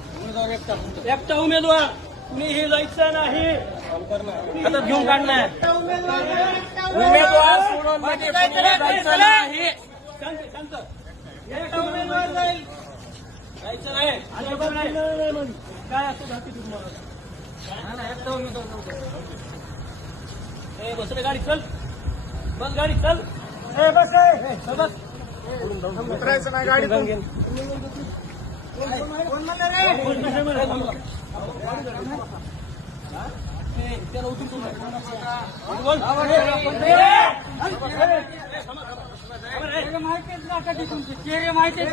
एकटा उमेदवार कुणीही जायचं नाही. आता घेऊन काढणार उमेदवार सोडून जायचं नाही. शांत एकटा उमेदवार जाईल. जायचं नाही. काय असं जाती तुम्हाला एकटा उमेदवार. बस रे गाडी चल. बस गाडी चल. बस बस उतरायचं नाही गाडी. कोण म्हणलं रे? त्याला उतरून माहितीच ना कधी तुमची चेहरे माहिती